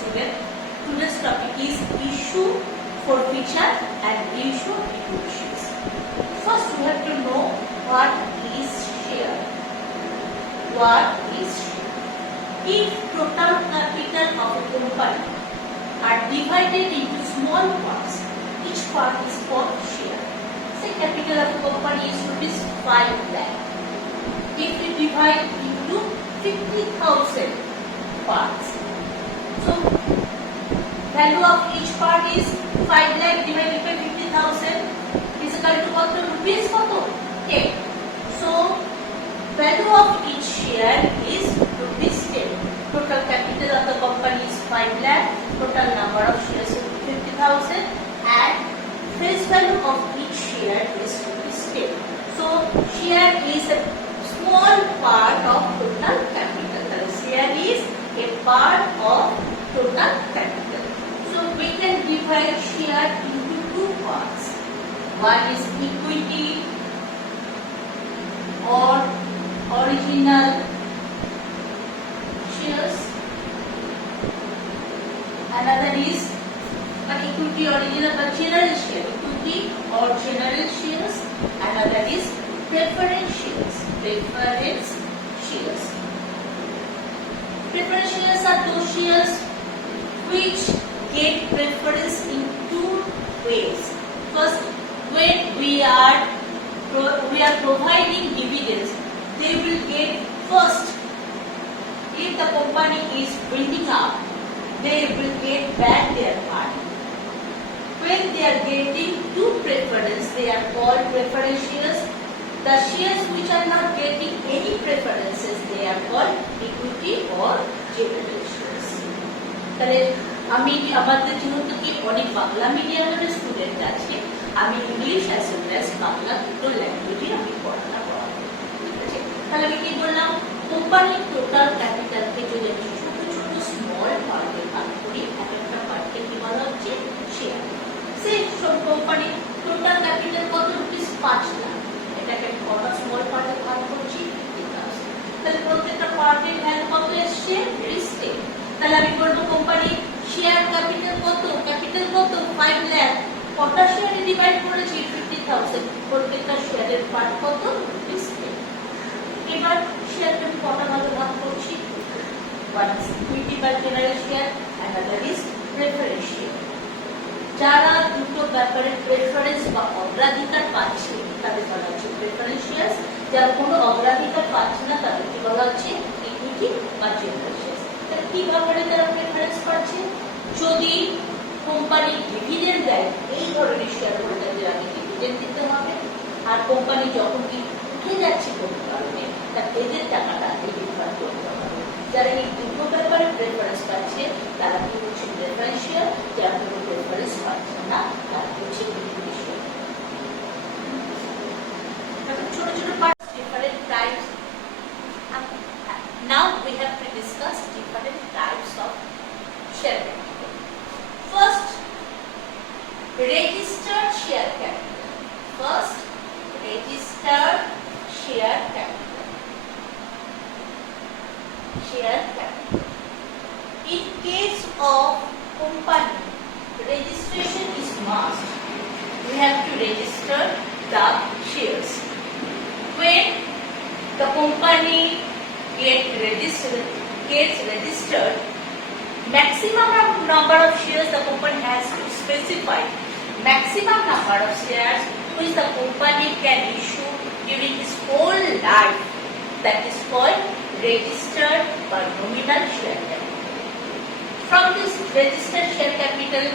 student. Today's topic is issue, forfeiture and issue equity shares. First we have to know what is share. What is share? If total capital of a company are divided into small parts, each part is called share. Say capital of a company is rupees 5 lakh. If we divide into 50,000 parts, so value of each part is 5 lakh divided by 50,000 is equal to what? Rupees what? 10. So value of each share is rupees 10. Total capital of the company is 5 lakh. Total number of shares is 50,000 and face value of each share is rupees 10. So share is a small part of total capital. The share is a part of total capital. So we can divide share into two parts. One is equity or original shares. Another is equity original but general share. Equity or general shares. Another is preference shares. Preference shares. Preference shares are those shares which get preference in two ways. First, when we are providing dividends, they will get first. If the company is building up, they will get back their part. When they are getting two preference, they are called preference shares. The shares which are not getting any preferences, they are called equity or general shares. তাহলে আমি আমাদের যেহেতু কি অনেক বাংলা মিডিয়ামের স্টুডেন্ট আছে, আমি English as well as Bangla দুটো ল্যাঙ্গুয়েজে আমি পড়াশোনা করাবো। ঠিক আছে, তাহলে আমি কি বললাম, কোম্পানির টোটাল ক্যাপিটালকে যদি আমি ছোট ছোট স্মল পার্টে ভাগ করি, এক একটা পার্টকে কি বলা হচ্ছে শেয়ার। সেই সব কোম্পানির টোটাল ক্যাপিটাল কত? রুপিস 5 লাখ। এটাকে কটা স্মল পার্টে ভাগ করছি? 50,000। তাহলে প্রত্যেকটা পার্টের ভ্যালু কত এসছে? রিস্টে। তাহলে আমি বলবো কোম্পানি শেয়ার ক্যাপিটাল কত? ক্যাপিটাল কত? 5 লাখ। কটা শেয়ারে ডিভাইড করেছি? 50,000। প্রত্যেকটা শেয়ারের পার্ট কত? রুপিস 10। এবার শেয়ারকে কটা ভাগে ভাগ করছি? one is equity বা general share, another is preference share. যারা দুটো ব্যাপারে প্রেফারেন্স বা অগ্রাধিকার পাচ্ছে তাদের বলা হচ্ছে প্রেফারেন্স শেয়ার। যারা কোনো অগ্রাধিকার পাচ্ছে না তাদেরকে বলা হচ্ছে ইকুইটি বা জেনারেল শেয়ার। তাহলে কি ব্যাপারে তারা প্রেফারেন্স পাচ্ছে? যদি কোম্পানি ডিভিডেন্ড দেয়, এই ধরনের শেয়ার করে তাদের আগে ডিভিডেন্ড দিতে হবে। আর কোম্পানি যখন কি উঠে যাচ্ছে কোনো কারণে, তা এদের টাকাটা রিফান্ড করতে হবে। যারা এই দুটো ব্যাপারে প্রেফারেন্স পাচ্ছে তারা কি হচ্ছে প্রেফারেন্স শেয়ার, যারা কোনো প্রেফারেন্স পাচ্ছে না তারা হচ্ছে ইকুইটি শেয়ার। ছোট ছোট parts, different types. Now we have to discuss different types of share capital. First, registered share capital. First, registered share capital. Share capital. In case of company, registration is must. We have to register the shares. When the company gets registered, maximum number of shares the company has to specify. Maximum number of shares which the company can issue during its whole life. That is called registered or nominal share capital. From this registered share capital,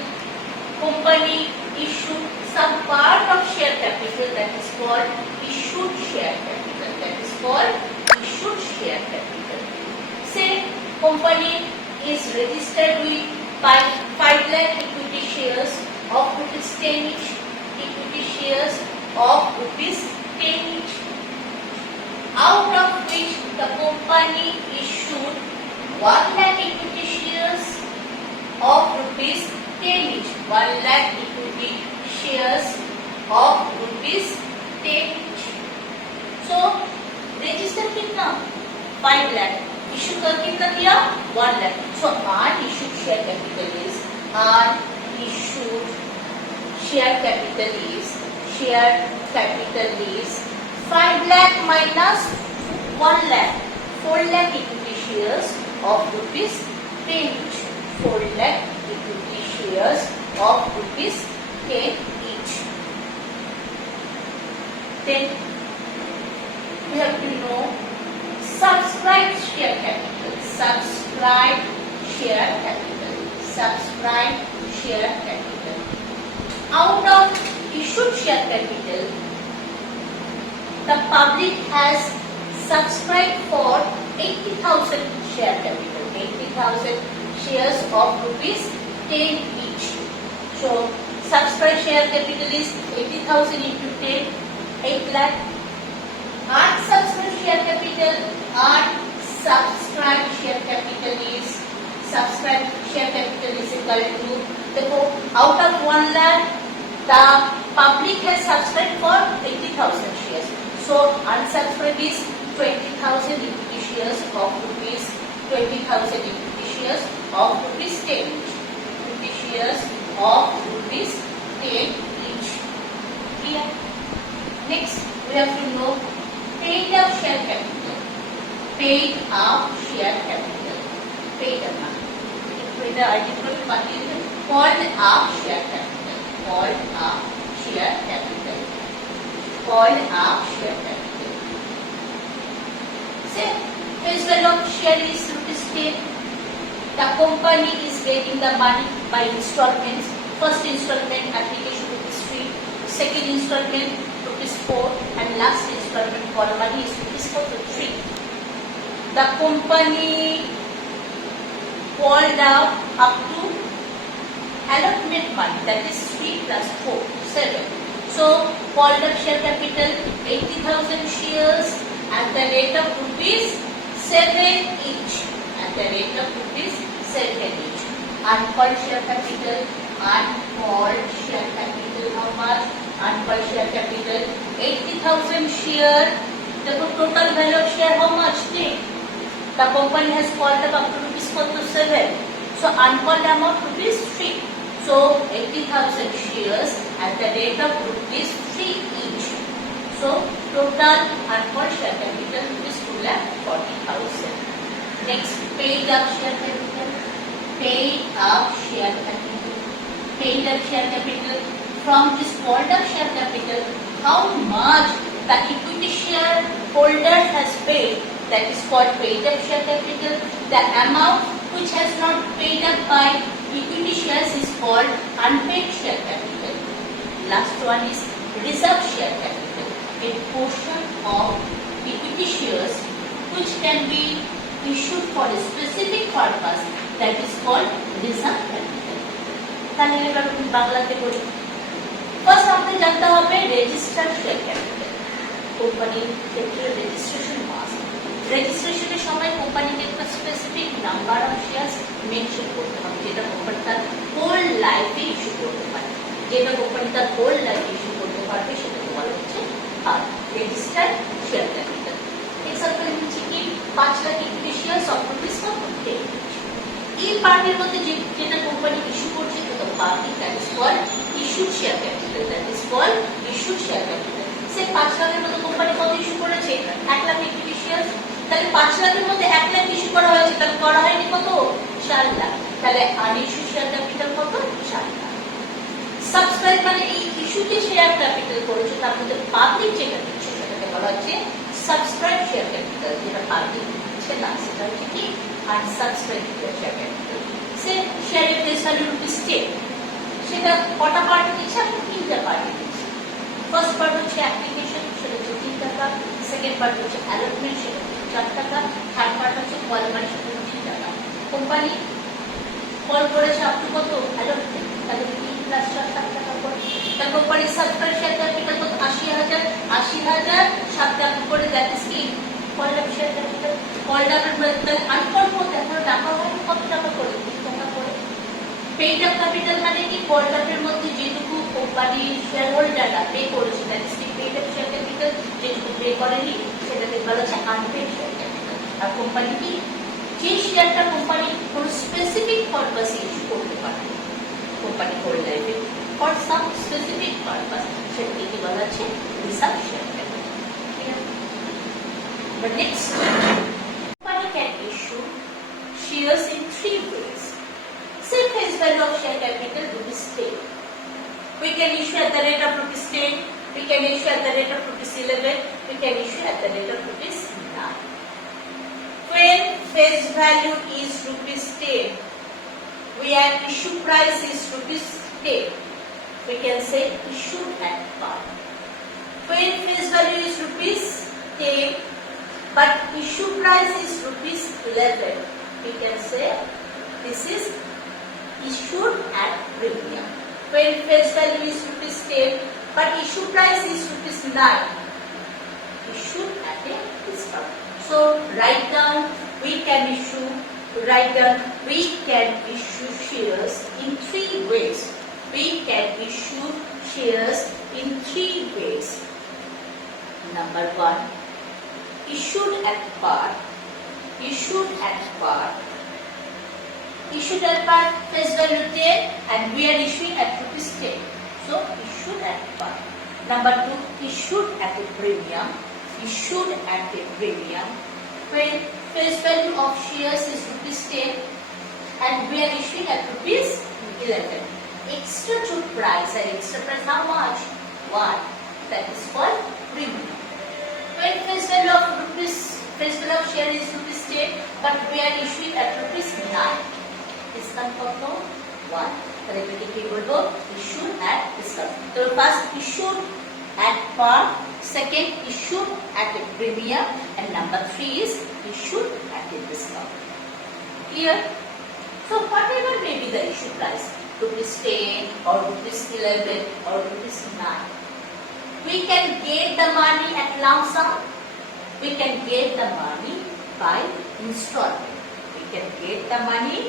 company issue some part of share capital that is called issued share capital. That is called issued share capital. Say company is registered with 5 lakh equity shares of rupees 10 each. Equity shares of rupees 10 each. Out of which the company issued 1 lakh equity shares of rupees 10 each. 1 lakh equity shares of rupees 10 each. So register कितना? 5 लाख। इशू कर कितना किया? 1 lakh. So unissued share capital is unissued share capital is 5 lakh minus 1 lakh. 4 lakh equity shares of rupees 10 each. 4 lakh equity shares of rupees 10 each. Then we have to know subscribed share capital. Subscribed share capital. Out of issued share capital, the public has subscribed for 80,000 share capital. 80,000 shares of rupees 10 each. So subscribed share capital is 80,000 into 10, 8 lakh. Unsubscribed share capital is equal to, out of 1 lakh, the public has subscribed for 80,000 shares. So unsubscribed is 20,000 equity shares of rupees 20,000 equity shares of rupees 10 each. Equity shares of rupees 10 each. Clear? Next, we have to know paid up share capital. Paid up share capital. Paid up. Called up share capital. Called up share capital. Called up share capital. Say, face value of share is rupees 10. The company is getting the money by installments. First installment application rupees 3. Second installment rupees 4. And last installment for money is rupees 4 to 3. The company called up to allotment money, that is 3 plus 4, 7. So called up share capital 80,000 shares at the rate of rupees 7 each. At the rate of rupees 7 each. Uncalled share capital. Uncalled share capital how much? Uncalled share capital 80,000 share. The total value of share how much? 10. The company has called up to rupees 4 to 7. So uncalled amount rupees 3. So 80,000 shares at the rate of rupees 3 each. So total uncalled share capital rupees 2,40,000. Next, paid up share capital. Paid up share capital. Paid up share capital. From this called up share capital, how much the equity shareholder has paid, that is called paid up share capital. The amount which has not paid up by equity shares is called unpaid share capital. Last one is reserve share capital. A portion of equity shares which can be issued for a specific purpose, that is called reserve capital. তাহলে এবার বাংলাতে বলি। ফার্স্ট আমাদের জানতে হবে registered share capital. কোম্পানির ক্ষেত্রে registration must. রেজিস্ট্রেশনের সময় কোম্পানিকে একটা specific number of shares mention করতে হবে, যেটা কোম্পানি তার হোল লাইফে ইস্যু করতে পারে। যেটা কোম্পানি তার হোল লাইফে ইস্যু করতে পারবে সেটাকে বলা হচ্ছে রেজিস্টার্ড শেয়ার ক্যাপিটাল। এক্সাম্পল হচ্ছে কি 5 lakh equity shares of rupees for 10। এই পার্টের মধ্যে যেটা কোম্পানি ইস্যু করছে তো party, that is called issued share capital. That is called issued share capital. সে 5 লাখের মধ্যে কোম্পানি কত ইস্যু করেছে? 1 লাখ ইকুইটি শেয়ারস। তাহলে 5 লাখের মধ্যে 1 লাখ ইস্যু করা হয়েছে, তাহলে করা হয়নি কত? 4 লাখ। তাহলে আনইস্যুড শেয়ার ক্যাপিটাল কত? 4 লাখ। সাবস্ক্রাইব মানে এই ইস্যু যে শেয়ার ক্যাপিটাল করেছে তার মধ্যে পাবলিক যেটা দিচ্ছে সেটাকে বলা হচ্ছে সাবস্ক্রাইব শেয়ার ক্যাপিটাল। যেটা পাবলিক দিচ্ছে না সেটা হচ্ছে কি আনসাবস্ক্রাইব শেয়ার ক্যাপিটাল। সে শেয়ারের ফেস ভ্যালু রুপিস 10, সেটা কটা পার্ট দিচ্ছে? 3টা পার্ট দিচ্ছে। ফার্স্ট পার্ট হচ্ছে অ্যাপ্লিকেশন, সেটা হচ্ছে 3 টাকা। সেকেন্ড পার্ট হচ্ছে অ্যালটমেন্ট, সেটা হচ্ছে 4 টাকা। থার্ড পার্ট হচ্ছে কল মানে সেটা হচ্ছে 3 টাকা। কোম্পানি কল করেছে আপ টু কত? অ্যালটমেন্ট, তাহলে 3 প্লাস 4 7 টাকা করে। তার কোম্পানির সাবস্ক্রাইব শেয়ার ক্যাপিটাল কত? 80,000। 80,000 7 টাকা করে, দ্যাট ইজ কি call up share capital. Call আপের মধ্যে আনকল করতে এখন টাকা হয় কত টাকা করে? 3 টাকা করে। পেইড আপ ক্যাপিটাল মানে কি কল আপের মধ্যে যেটুকু কোম্পানির শেয়ার হোল্ডাররা পে করেছে, দ্যাট ইজ কি পেইড আপ শেয়ার ক্যাপিটাল। যেটুকু পে করেনি সেটাকে বলা হচ্ছে আনপেইড শেয়ার ক্যাপিটাল। আর কোম্পানি কি যে শেয়ারটা কোম্পানি কোনো স্পেসিফিক পারপাসে ইস্যু করতে পারে, কোম্পানি হোল লাইফে ফর সাম স্পেসিফিক পারপাস, সেটাকে কি বলা হচ্ছে reserve share capital. But next, company can issue shares in three ways. Say face value of share capital ₹10. We can issue at the rate of ₹10. We can issue at the rate of ₹11. We can issue at the rate of ₹9. When face value is ₹10, we have issue price is ₹10. We can say issued at par. When face value is ₹10, but issue price is ₹11, we can say this is issued at premium. When face value is ₹10, but issue price is ₹9, issued at a discount. So write down we can issue shares in three ways. We can issue shares in three ways. Number 1, issued at par. Issued at par, face value 10 and we are issuing at ₹10. So issued at par. Number 2, issued at a premium. Issued at a premium when face value of shares is ₹10 and we are issuing at ₹11. Extra to price, and extra price how much? 1. That is called premium. When face value of share is ₹10 but we are issuing at ₹9. Discount কত? 1. তাহলে এটাকে কি বলবো? Issued at discount. তো first issued at par, second issued at a premium, and number 3 is issued at a discount. Clear? So whatever may be the issue price, ₹10 or ₹11 or ₹9, we can get the money at lump sum. We can get the money by installment. We can get the money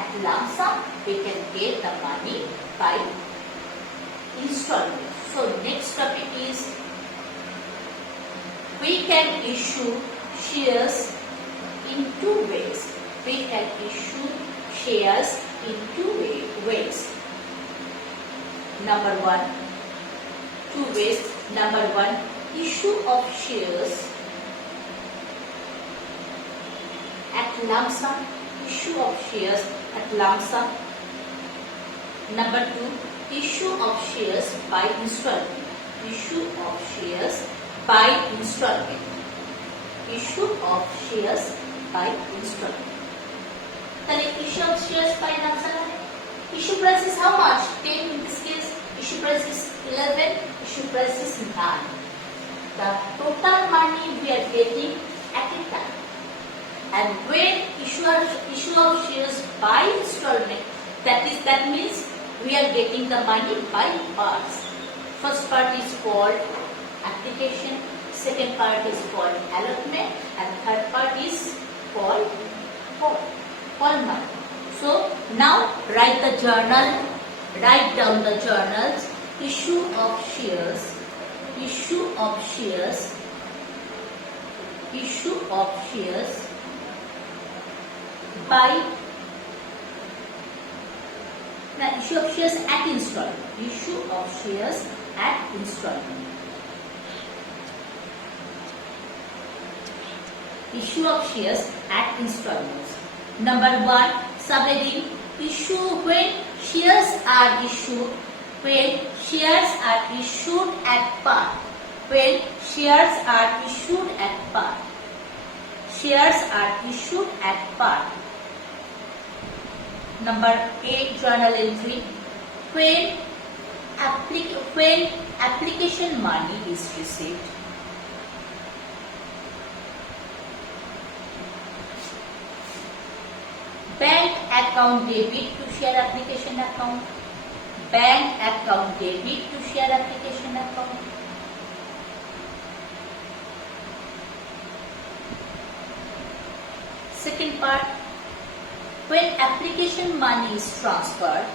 at lump sum. We can get the money by installment. So next topic is we can issue shares in two ways. We can issue shares in two ways. Number 1, two ways. Number 1, issue of shares at lump sum. Issue of shares at lump sum. Number 2, issue of shares by installment. Issue of shares by installment. Issue of shares by installment. Then issue of shares by lump sum. Issue price is how much? 10 in this case. Issue price is 11. Issue price is 9. The total money we are getting at a time. And when issue of shares by installment, that means we are getting the money by parts. First part is called application, second part is called allotment, and third part is called call money. So now write down the journals. Issue of shares by issue of shares at installment. Issue of shares at installment. Issue of shares at installments. Number 1, subheading, issue when shares are issued at par. When shares are issued at par. Shares are issued at par. Number 8, journal entry, when application money is received. Bank account debit to share application account. Bank account debit to share application account. Second part, when application money is transferred.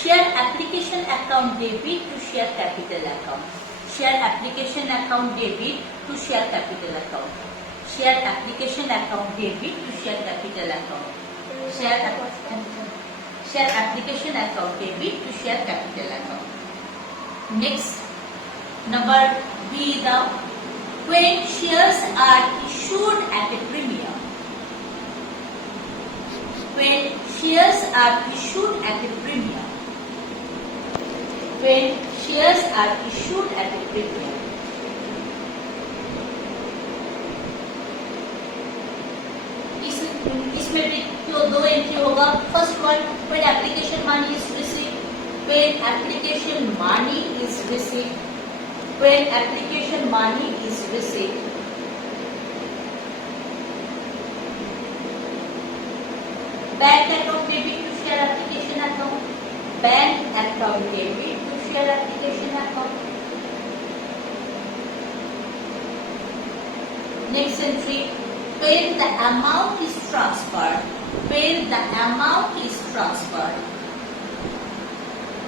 Share application account debit to share capital account. share application account debit to share capital account. Share application account debit to share capital account. Share application account debit to share capital account. Next, number B, when shares are issued at a premium. When shares are issued at a premium. When shares are issued at a premium. इसमें दो एंट्री होगा. First one, when application money is received. When application money is received. When application money is received. Bank account debit to share application account. Bank account debit to share application account. Next entry, when the amount is transferred. When the amount is transferred.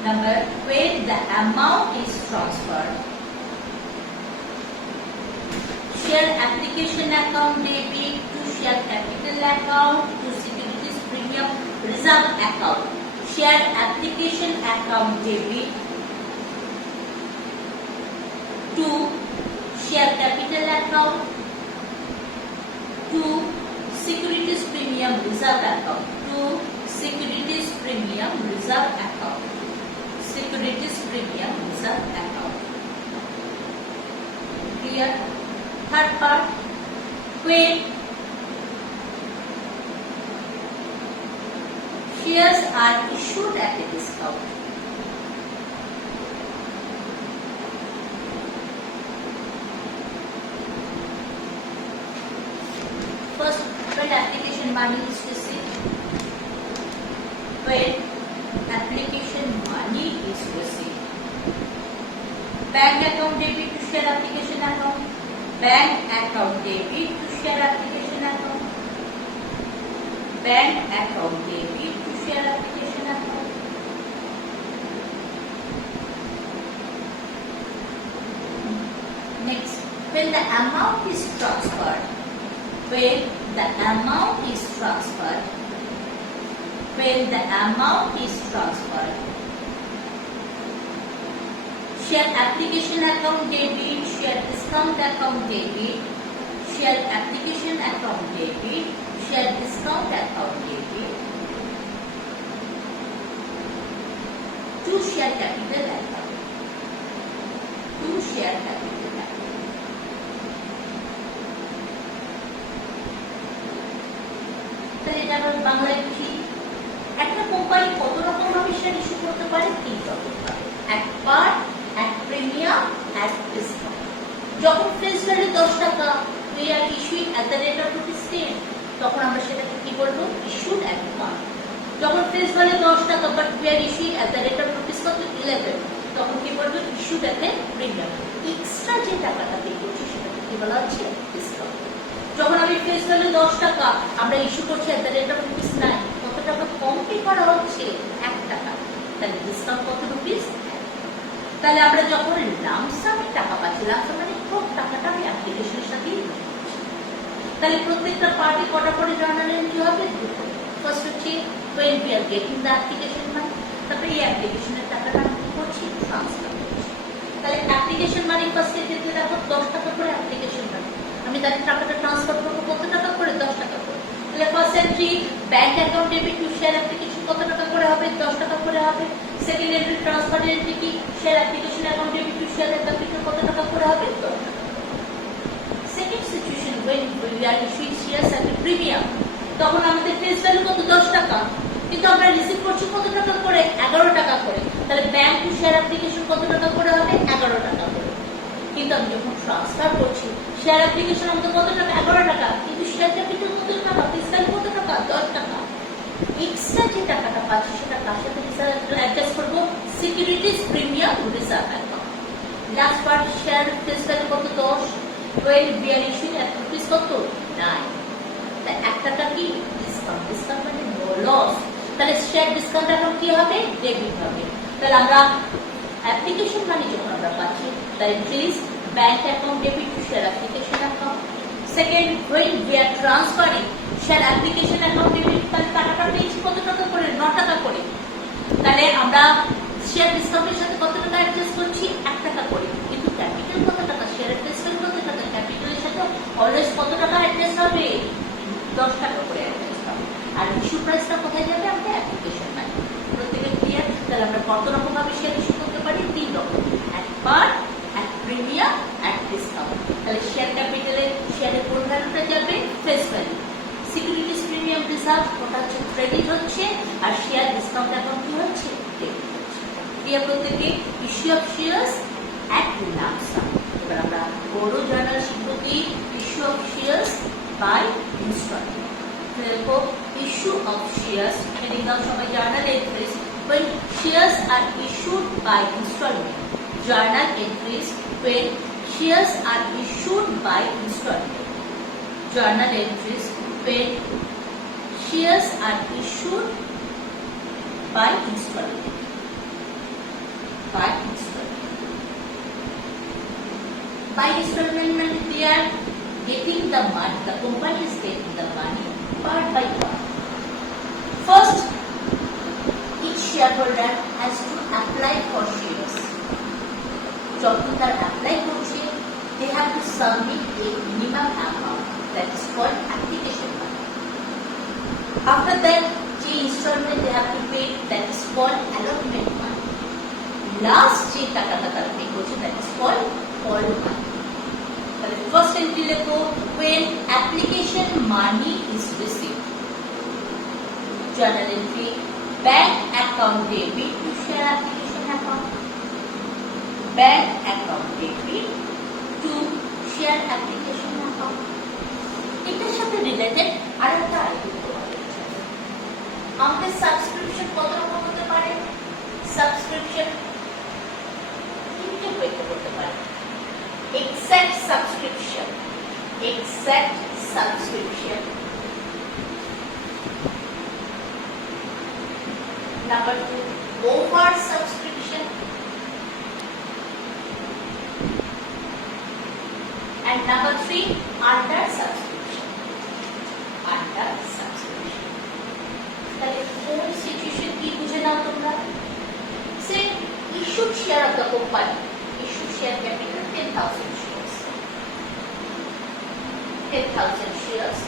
Number, when the amount is transferred. Share application account debit to share capital account to securities premium reserve account. Share application account debit to share capital account to securities premium reserve account. To securities premium reserve account. Securities premium reserve account. Clear? Third part, when shares are issued at a discount. First, when application money is received. When application money is received. Bank account debit to share application account. Bank account debit to share application account. Bank account debit to share application account. Next, when the amount is transferred. When the amount is transferred. When the amount is transferred. Share application account debit, share discount account debit, share application account debit, share discount account debit to share capital account. To share capital account. তাহলে এটা আমরা বাংলায় লিখি, একটা কোম্পানি কত রকম ভাবে share issue করতে পারে? তিন রকম ভাবে. এক part, at premium, at discount. যখন ফেস ভ্যালু 10 টাকা, we are issuing at the rate of ₹10, তখন আমরা সেটাকে কি বলবো? issued at par. যখন ফেস ভ্যালু 10 টাকা but we are issuing at the rate of ₹11, তখন কি বলবো? issued at a premium. Extra যে টাকাটা পে করছি সেটাকে কি বলা হচ্ছে? ডিসকাউন্ট. যখন আমি ফেস ভ্যালু 10 টাকা আমরা ইস্যু করছি at the rate of ₹9, কত টাকা কম পে করা হচ্ছে? 1 টাকা. তাহলে ডিসকাউন্ট কত রুপিস? তাহলে আমরা যখন লামসামে টাকা পাচ্ছি, লামসাম মানে সব টাকাটা আমি অ্যাপ্লিকেশনের সাথেই জড়িত করছি। তাহলে প্রত্যেকটা পার্টি কটা করে জার্নাল এন্ট্রি হবে? দুটো. ফার্স্ট হচ্ছে when we are getting the application money, তারপরে এই অ্যাপ্লিকেশনের টাকাটা আমি কি করছি? ট্রান্সফার করছি। তাহলে অ্যাপ্লিকেশন মানি ফার্স্টের ক্ষেত্রে দেখো 10 টাকা করে অ্যাপ্লিকেশন মানি, আমি তাহলে টাকাটা ট্রান্সফার করবো কত টাকা করে? 10 টাকা করে. তাহলে first entry bank account debit to share application কত টাকা করে হবে? 10 টাকা করে হবে. সেকেন্ড এন্ট্রি ট্রান্সফার এন্ট্রি কি share application account debit to share application কত টাকা করে হবে? 10 টাকা. Second situation when we are issuing shares at a premium, তখন আমাদের ফেস ভ্যালু কত? 10 টাকা, কিন্তু আমরা রিসিভ করছি কত টাকা করে? 11 টাকা করে. তাহলে ব্যাংক টু শেয়ার অ্যাপ্লিকেশন কত টাকা করে হবে? 11 টাকা করে. কিন্তু আমি যখন ট্রান্সফার করছি শেয়ার অ্যাপ্লিকেশন আমাদের কত টাকা? 11 টাকা, কিন্তু শেয়ার ক্যাপিটাল কত টাকা? ফেস ভ্যালু কত টাকা? 10 টাকা. এক্সট্রা যে টাকাটা পাচ্ছি সেটা কার সাথে অ্যাডজাস্ট করবো? Securities premium reserve account. Last part share face value কত? 10. when we are issuing at rupees কত? 9. তাই 1 টাকা কি? ডিসকাউন্ট. ডিসকাউন্ট মানে নো লস. তাহলে শেয়ার ডিসকাউন্ট এখন কি হবে? ডেবিট হবে. তাহলে আমরা অ্যাপ্লিকেশন মানি যখন আমরা পাচ্ছি, the entries bank account debit to share application account. Second, when we are transferring share application account debit, তাহলে টাকাটা পেয়েছি কত টাকা করে, 9 টাকা করে। তাহলে আমরা শেয়ার ডিসকাউন্টের সাথে কত টাকা অ্যাডজাস্ট করছি, 1 টাকা করে। কিন্তু ক্যাপিটাল কত টাকা, শেয়ার ডিসকাউন্ট কত টাকা, ক্যাপিটালের সাথে অলওয়েজ কত টাকা অ্যাডজাস্ট হবে, 10 টাকা করে অ্যাডজাস্ট হবে। আর ইস্যু প্রাইসটা কোথায় যাবে, আমাদের অ্যাপ্লিকেশন মানি। প্রত্যেকে ক্লিয়ার? তাহলে আমরা কত রকম ভাবে শেয়ার ইস্যু করতে পারি, 3 রকম, এক পার, এক প্রিমিয়াম, এক ডিসকাউন্ট। তাহলে শেয়ার ক্যাপিটালে শেয়ারের কোন ভ্যালুটা যাবে, face value. Securities premium reserve ওটা হচ্ছে ক্রেডিট হচ্ছে, আর শেয়ার ডিসকাউন্ট অ্যাকাউন্ট কি হচ্ছে, ডেবিট হচ্ছে। ক্লিয়ার প্রত্যেকে? Issue of shares at lump sum. এবার আমরা বড় জার্নাল শিখবো কি, issue of shares by instalment. দেখো, ইস্যু অফ শেয়ার্স, হেডিং দাও সবাই journal entries. When shares are issued by installment, journal entries when shares are issued by installment, journal entries when shares are issued by installment, by installment. By installment means they are getting the money, the company is getting the money part by part. First, each shareholder has to apply for shares. যখন তার অ্যাপ্লাই করছে, they have to submit a minimum amount that is called application money. After that, the installment they have to pay that is called allotment money. Last যে টাকাটা তারা পে করছে that is called call money. তাহলে first entry লেখো, when application money is received. Journal entry, bank account debit to share application account. Bank account debit to share application account. এটার সাথে রিলেটেড আরেকটা আইটেম তোমাদের আছে। আমাদের সাবস্ক্রিপশন কত রকম হতে পারে, সাবস্ক্রিপশন তিনটে ওয়েতে করতে পারে। Exact subscription, exact subscription. Number 2, over subscription, and number 3, under subscription, under subscription. তাহলে কোন সিচুয়েশন কি বুঝে নাও তোমরা। সে issued share of the company, issued share capital 10,000 shares, 10,000 shares,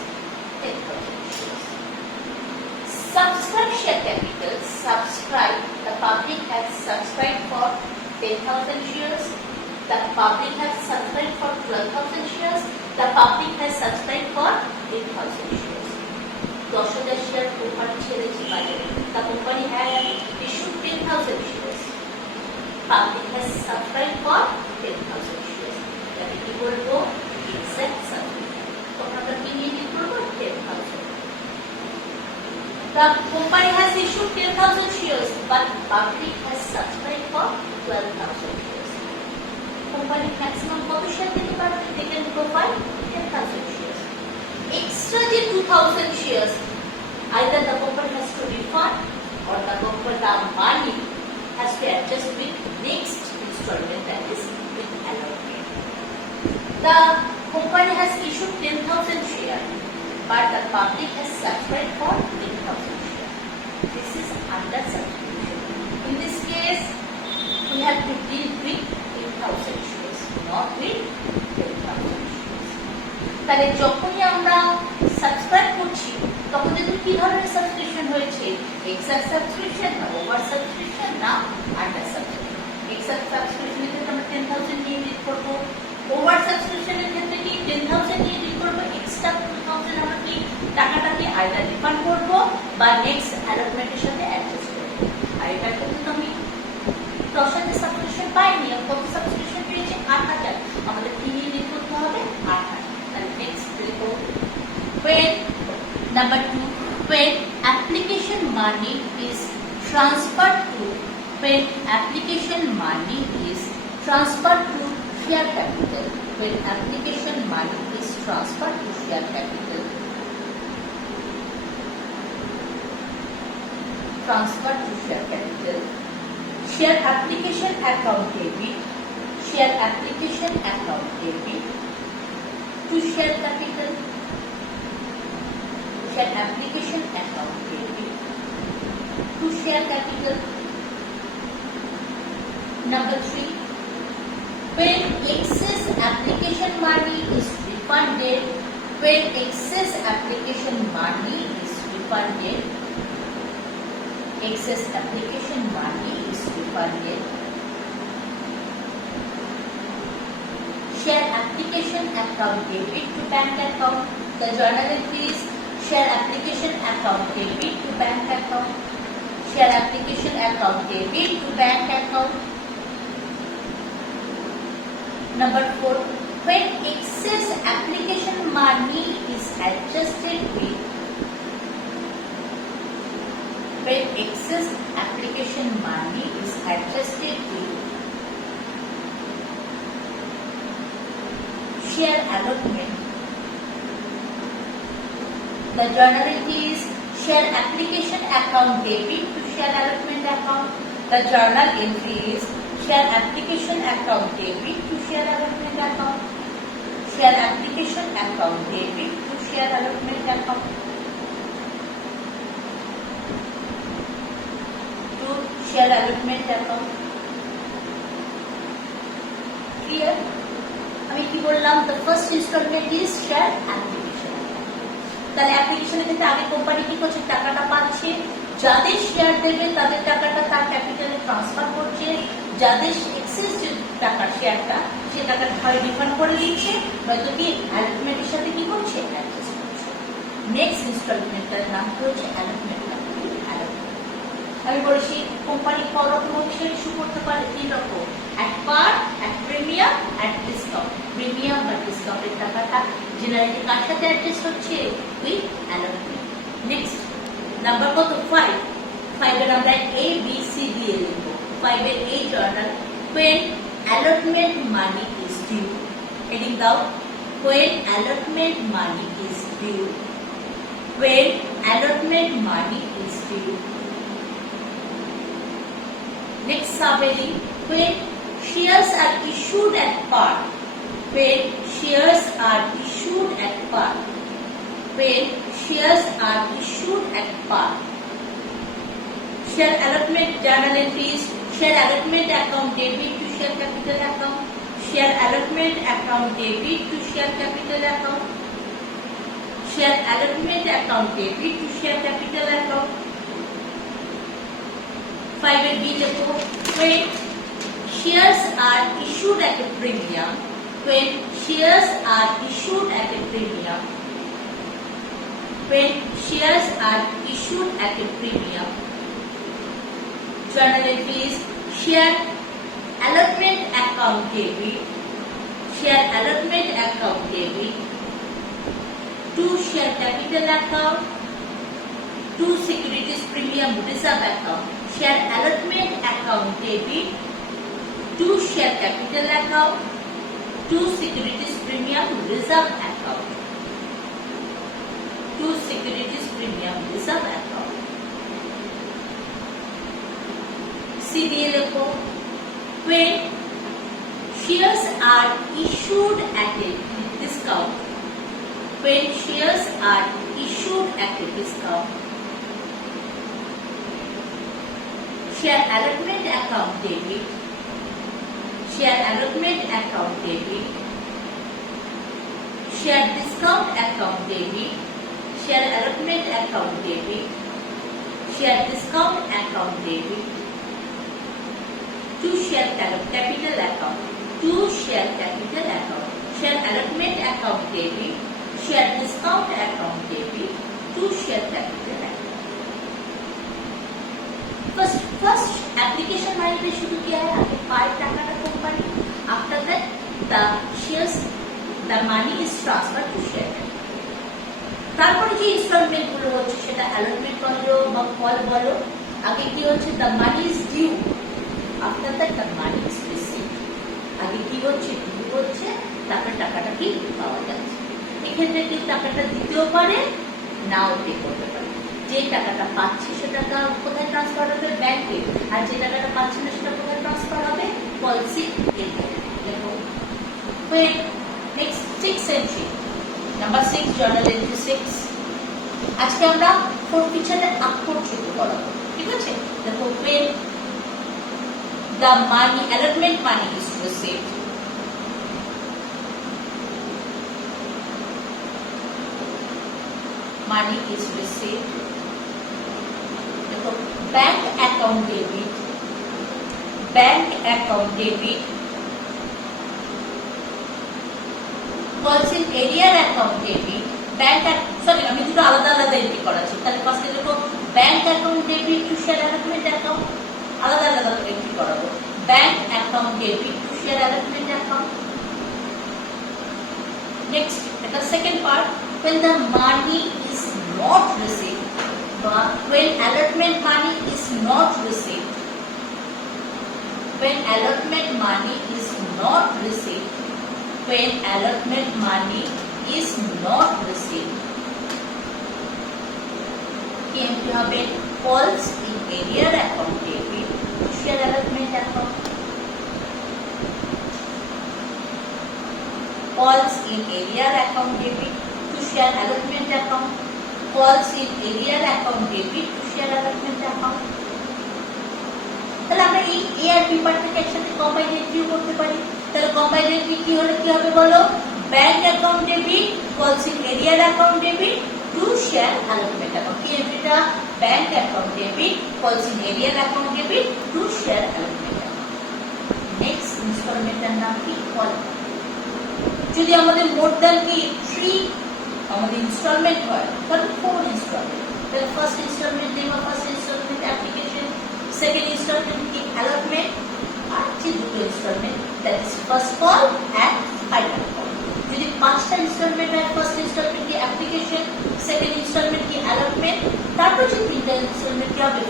10,000 shares. Subscribe share capital, subscribe, the public has subscribed for 10,000 shares, the public has subscribed for 12,000 shares, the public has subscribed for 8,000 shares. 10,000 shares company ছেড়েছে বাজারে, the company has issued 10,000 shares, public has subscribed for 10,000 shares. তাহলে কি বলবো, exact subscription। তখন আমরা কি নিয়ে কি করবো, 10,000। The company has issued 10,000 shares, but public has subscribed for 12,000 shares. Company maximum কত শেয়ার দিতে পারবে, they can provide 10,000 shares. Extra যে 2,000 shares, either the company has to refund or the money has to adjust with next installment, that is with allotment. The company has issued 10,000 shares, but the public has subscribed for 10,000 shares. This is under subscription. In this case, we have to deal with 10,000 shares, not with 10,000 shares. তাহলে যখনই আমরা সাবস্ক্রাইব করছি, তখন যদি কি ধরনের সাবস্ক্রিপশন হয়েছে, exact subscription না ওভার সাবস্ক্রিপশন না আন্ডার সাবস্ক্রিপশন। এক্সাক্ট সাবস্ক্রিপশনের ক্ষেত্রে আমরা 10,000 নিয়ে ডিল করবো, ওভার সাবস্ক্রিপশনের ক্ষেত্রে কি 10,000 নিয়ে ডিল করবো, এক্সট্রা 2,000 আমরা কি টাকাটাকে আইদার রিফান্ড করবো বা নেক্সট অ্যালটমেন্টের সাথে অ্যাডজাস্ট করবো। আর এটা কিন্তু আমি 10,000 সাবস্ক্রিপশন পাইনি, আমি কত সাবস্ক্রিপশন পেয়েছি, 8,000। আমাদের কি নিয়ে ডিল করতে হবে, 8,000। তাহলে নেক্সট দেখো, when number 2, when application money is transferred to, when application money is transferred to share capital, when application money is transferred to share capital, transfer to share capital, share application account debit, share application account debit to share capital, share application account debit to share capital. Number 3, when excess application money is refunded, when excess application money is refunded, excess application money is refunded, share application account debit to bank account. The journal entry is share application account debit to bank account, share application account debit to bank account. Number 4, when excess application money is adjusted with, when excess application money is adjusted with share allotment. The journal entry is share application account debit to share allotment account. The journal entry is share application account debit to share allotment account. Share application account debit to share allotment account. To share allotment account. Clear? আমি কি বললাম, the first installment is share application. তাহলে অ্যাপ্লিকেশনের ক্ষেত্রে আগে কোম্পানি কি করছে, টাকাটা পাচ্ছে, যাদের শেয়ার দেবে তাদের টাকাটা তার ক্যাপিটালে ট্রান্সফার করছে, যাদের এক্সেস যে টাকার শেয়ারটা সে টাকাটা হয় রিফান্ড করে দিচ্ছে, নয়তো কি অ্যালটমেন্টের সাথে কি করছে, অ্যাডজাস্ট করছে। নেক্সট ইনস্টলমেন্টের নাম হচ্ছে অ্যালটমেন্ট। আমি বলেছি কোম্পানি কত রকম ইস্যু করতে পারে, 3 রকম, অ্যাট পার, at premium, at discount. Premium বা ডিসকাউন্টের টাকাটা জেনারেলি কার সাথে অ্যাডজাস্ট হচ্ছে, উইথ অ্যালটমেন্ট। নেক্সট নাম্বার কত, 5। 5 এর আমরা A B C দিয়ে লিখব। 5 এর এই journal, when allotment money is due, heading down, when allotment money is due, when allotment money is due. Next sub-heading, when shares are issued at par, when shares are issued at par, when shares are issued at par. Share allotment journal entries, share allotment account debit to share capital account, share allotment account debit to share capital account, share allotment account debit to share capital account. 5 and B देखो, when shares are issued at a premium, when shares are issued at a premium, when shares are issued at a premium. Journal entries, share allotment account debit, share allotment account debit to share capital account, to securities premium reserve account. Share allotment account debit to share capital account, to securities premium reserve account, to securities premium reserve account. CDLFO, when shares are issued at a discount, when shares are issued at a discount, share allotment account debit, share allotment account debit, share discount account debit, share allotment account debit, share discount account debit, to share capital account, to share capital account, share allotment account debit, share discount account debit, to share capital account. First application money पे शुरू किया है, आगे 5 टाका का company, after that the shares, the money is transferred to share. তারপরে যে ইনস্টলমেন্ট গুলো হচ্ছে সেটা অ্যালটমেন্ট বলো বা কল বলো, আগে কি হচ্ছে, the money is due, after that the money is received. আগে কি হচ্ছে, due হচ্ছে, তারপরে টাকাটা কি পাওয়া যাচ্ছে। এক্ষেত্রে কি টাকাটা দিতেও পারে, নাও পে করতে পারে। যে টাকাটা পাচ্ছি সে টাকা কোথায় ট্রান্সফার হবে? ব্যাংকে। আর যে টাকাটা পাচ্ছি না সেটা কোথায় ট্রান্সফার হবে? Policy area. দেখো next 6th entry, number 6, journal entry 6। আজকে আমরা ফরফিচারের আক্ষর যোগ করাবো, ঠিক আছে? দেখো when the money allotment money is received, money is received, देखो bank account debit, bank account debit, policy এরিয়ার অ্যাকাউন্ট ডেবিট, ব্যাংক সরি আমি দুটো আলাদা আলাদা এন্ট্রি করাচ্ছি। তাহলে ফার্স্টে দেখো bank account debit to share allotment account, আলাদা আলাদা এন্ট্রি করাবো। Bank account debit to share allotment account. Next এটা second part, when the money is not received, when allotment money is not received, when allotment money is not received, when allotment money is not received, কি এন্ট্রি হবে? falls in area account debit to share allotment account, falls in area account debit to share allotment account, falls in area account debit to share allotment account। তাহলে আমরা এই এ আর বি পার্টটাকে একসাথে কম্বাইন্ড এন্ট্রিও করতে পারি। তাহলে কম্বাইন্ড এন্ট্রি কি হলে কি হবে বলো? Bank account debit falls in area account debit to share allotment account। কি এন্ট্রিটা? Bank account debit falls in area account debit to share allotment account। Next ইনস্টলমেন্টের নাম কি? কল। যদি আমাদের মোর দ্যান কি 3 আমাদের ইনস্টলমেন্ট হয় তাহলে 4 ইনস্টলমেন্ট। তাহলে first instalment name of first instalment application, second instalment কি? অ্যালটমেন্ট, আর যে দুটো instalment that is first call and final call. যদি 5টা ইনস্টলমেন্ট হয়, ফার্স্ট ইনস্টলমেন্ট কি? অ্যাপ্লিকেশন, সেকেন্ড ইনস্টলমেন্ট কি? অ্যালটমেন্ট, তারপর যে 3টা ইনস্টলমেন্ট কি হবে?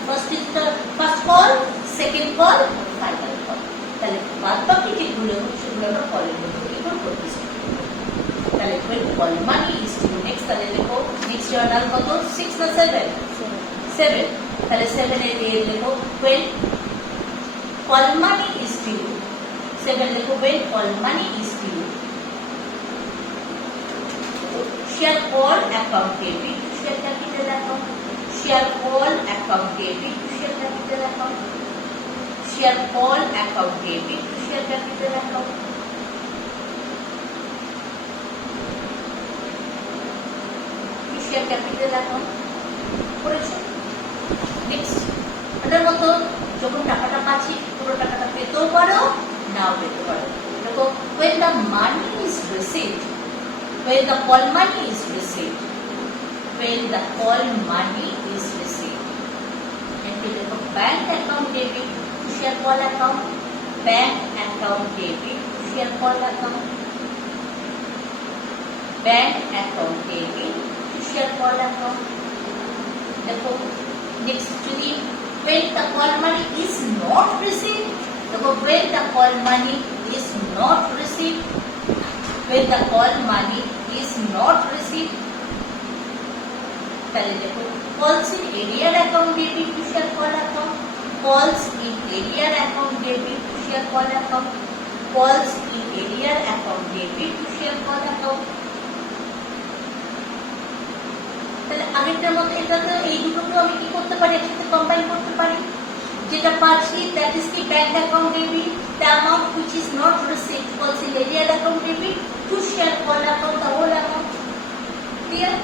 First call, second call, final call. তাহলে বাদ বাকি যেগুলো সেগুলো আমরা কলের মধ্যে করতে চাই। তাহলে call money is due. Next তাহলে দেখো নেক্সট জার্নাল কত? 6 না 7? 7। তাহলে 7 এর এ দেখো when call money is due, 7 দেখো when call money is due, share all account debit to share capital account, share all account debit to share capital account, share all account debit to share capital account, to share capital account করেছো। নেক্সট এটার মতো যখন টাকাটা পাচ্ছি পুরো টাকাটা পেতেও পারো নাও পেতে পারো। দেখো when the money is received, when the call money is received, when the call money is received, entry দেখো bank account debit to share call account, bank account debit to share call account, bank account debit to share call account. দেখো next যদি when the call money is not received, देखो when the call money is not received, when the call money is not received, তাহলে দেখো calls in area account debit to share call account, calls in area account debit to share call account, calls in area account debit to share call account। তাহলে আগেরটার মতো এটা তো এই দুটোকে আমি কি করতে পারি? একসাথে কম্বাইন করতে পারি। যেটা পাচ্ছি দ্যাট ইজ কি bank account debit, the amount which is not received calls in area account debit to share call account, the whole amount. Clear?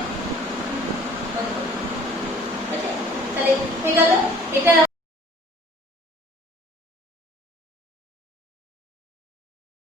তাহলে হয়ে গেল এটা।